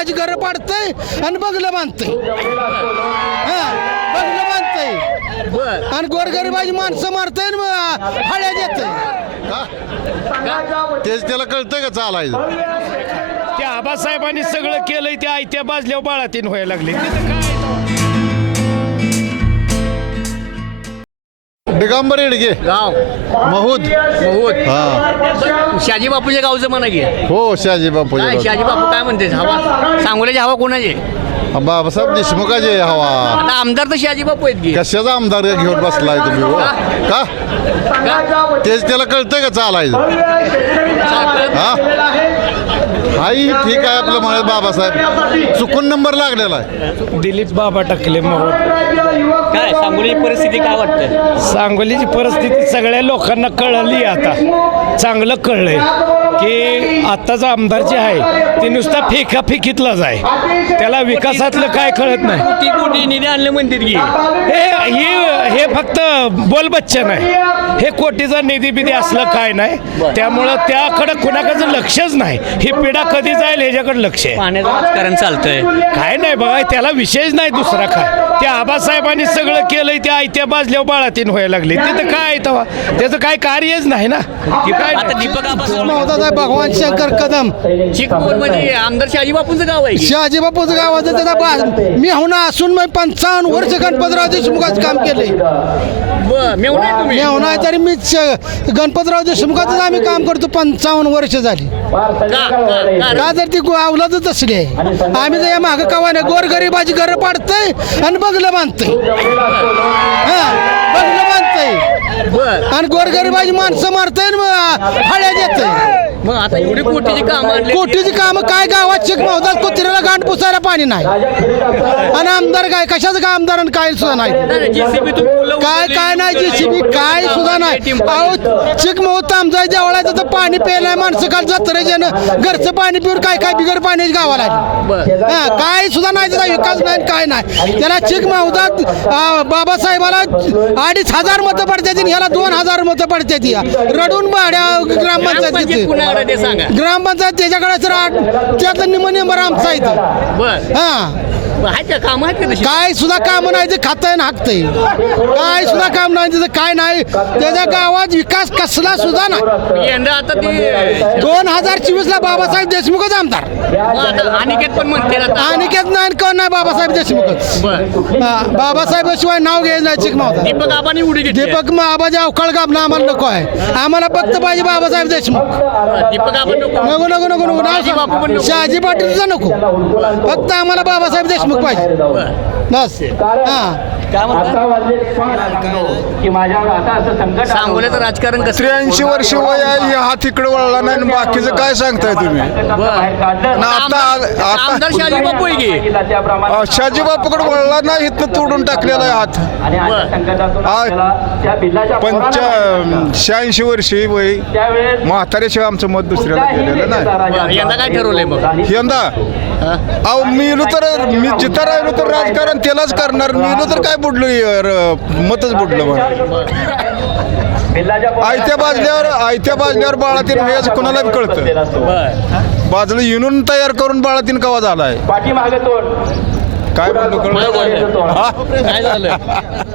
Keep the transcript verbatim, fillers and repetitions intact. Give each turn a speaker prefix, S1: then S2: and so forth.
S1: गोरगरिबाची घरं पाडतंय आणि बंगलं बांधतंय. हा बंगलं बांधतंय आणि गोरगरिबाची माणसं मारतंय आणि हळ्या देतंय.
S2: तेच त्याला कळतंय का चालायचं.
S3: त्या आबासाहेबांनी सगळं केलंय त्या आयत्या बाजल्यावर बाळातीन व्हायला लागले. तिथं काय
S2: दिगंबर येडगे
S4: गाव
S2: महूद
S4: बहुत
S2: हा
S4: शाजी बापूच्या गावचं म्हणा की
S2: हो शहाजी बापू
S4: काय शाजी बापू काय म्हणते हवा सांगोल्याची हवा कोणाची
S2: बाबासाहेब देशमुखाचे हवा.
S4: आता आमदार तर शाजी बापू आहेत की
S2: कशाचा आमदार घेऊन बसलाय तुम्ही हो? का
S4: का?
S2: तेच त्याला कळतंय का चालायचं. हा हाही ठीक आहे आपलं म्हणत बाबासाहेब चुकून नंबर लागलेला आहे.
S3: दिलीप बाबा टाकले मग
S4: काय सांगोली परिस्थिती काय वाटतं
S3: सांगोलीची परिस्थिती सगळ्या लोकांना कळली आता. चांगलं कळलंय की आत्ताचा आमदार जे आहे ते नुसता फेकाफेकीतलाच आहे. त्याला विकासातलं काय कळत नाही.
S4: ती कोटी निधी आणले म्हणतात की
S3: हे हे हे फक्त बोलबच्चन आहे. हे कोटीचा निधी बिधी असलं काय नाही. त्यामुळं त्याकडं कुणाकडचं लक्षच नाही. ही पिढा कधी जाईल ह्याच्याकडे लक्ष आहे.
S4: पाण्याचं राजकारण चालतंय
S3: काय नाही बघा त्याला विशेष नाही दुसरा काय. त्या आबासाहेबांनी सगळं केलंय त्या आयत्या बाजल्यावर बाळातीन व्हायला लागले. तिथं काय तेव्हा त्याचं काय कार्यच नाही ना. की काय
S4: आता दीपक आबा
S1: महोदय भगवान शंकर कदम
S4: चिकमोर म्हणजे आमदार शाजी बापूंचं गाव आहे की?
S1: शहाजी बापूचं गावाचं त्याचा बा मी होणार असून मी पंचावन्न वर्ष गणपतराव देशमुखाचं काम केले.
S4: बरं मेवणा आहे तुम्ही
S1: मी होणार तरी मी श- गणपतराव देशमुखाचंच आम्ही काम करतो पंचावन्न वर्ष झाली.
S4: का? का? का?
S1: का तर ती अवलादच असली आहे. आम्ही तर या मागं कवा नाही गोरगरिबाची घरं पाडतंय आणि बंगलं बांधतंय. हा बंगलं बांधतंय
S4: बरं
S1: आणि गोरगरिबाची माणसं मारतंय आणि हळ्या देतंय.
S4: मग आता एवढी कोटीची काम आणली
S1: कोटीची कामं काय गावात शिक नव्हतात कुत्र्याला गांड पुसायला पाणी नाही आणि आमदार काय कशाचं काय आमदार आणि काय सुद्धा नाही.
S4: जेसीबी
S1: काय काय नाही जेसीबी काय सुद्धा नाही. अहो चिक मोहत आमचा जेवढायचं तर पाणी प्यायला माणसं काल जत्रेच्या घरचं पाणी पिऊन काय काय बिगर पाण्याची गावाला आली. हा काय सुद्धा नाही त्याचा विकास नाही काय नाही. त्याला चिक मावतात बाबासाहेबाला अडीच हजार मतं पडतात ह्याला दोन हजार मतं पडतात. रडून भाड्या ग्रामपंचायत
S4: ते सांगा
S1: ग्रामपंचायत त्याच्याकडे तर आठ त्यातलं निम नंबर आमचा इथं.
S4: बर
S1: हा
S4: आहेत का काम आहेत का तशी?
S1: काय सुद्धा काम नाही ते खातंय ना हाकतंय. काय सुद्धा काम नाही त्याचं काय नाही. त्याच्या गावात विकास कसला सुद्धा नाही.
S4: यंदा आता ते
S1: दोन हजार चोवीस ला बाबासाहेब देशमुखच आमदार.
S4: मग आता अनिकेत पण म्हणते आता
S1: अनिकेत नाही कोण नाही बाबासाहेब देशमुखच.
S4: बर
S1: हा, बाबासाहेबाशिवाय नाव घ्यायचं नाही चिक मावता.
S4: दीपक आबानी उडी घेतली
S1: दीपक आबाजी अवकाळ गाबना आम्हाला नको आहे. आम्हाला फक्त पाहिजे बाबासाहेब देशमुख.
S4: दीपक आबा नको
S1: नको नको नको नको
S4: शहाजी बापू पण
S1: नाव
S4: नको.
S1: शहाजी पाटीलचा नको. फक्त आम्हाला बाबासाहेब देशमुख पाहिजे बस. हा
S4: काय म्हणतात सांगोल्याचं राजकारण कसं
S5: त्र्याऐंशी वर्ष वय आहे हे हात इकडे वळला नाही आणि बाकीचं काय सांगताय तुम्ही.
S4: बरं.
S5: आता आता
S4: आमदार शाजी बापू आहे की
S5: अ, शाजी बापूकडे वळला नाही इथनं तोडून टाकलेला आहे हात. पंच शहाऐंशी वर्षी वय म्हाताऱ्याशिवाय आमचं मत दुसऱ्याला गेलेलं नाही.
S4: बरं, यंदा काय ठरवलंय मग
S5: यंदा अहो मिळलो तर मी जिथं राहिलो तर राजकारण त्यालाच करणार. मिळलो तर काय बुडलो मतच बुडलं म्हणा. आयत्या बाजल्यावर आयत्या बाजल्यावर बाळातीन व्हायचं कोणाला बी कळतं. बाजलं युनून तयार करून बाळातीन कवा झालाय काय म्हणतो कळलं
S4: काय झालं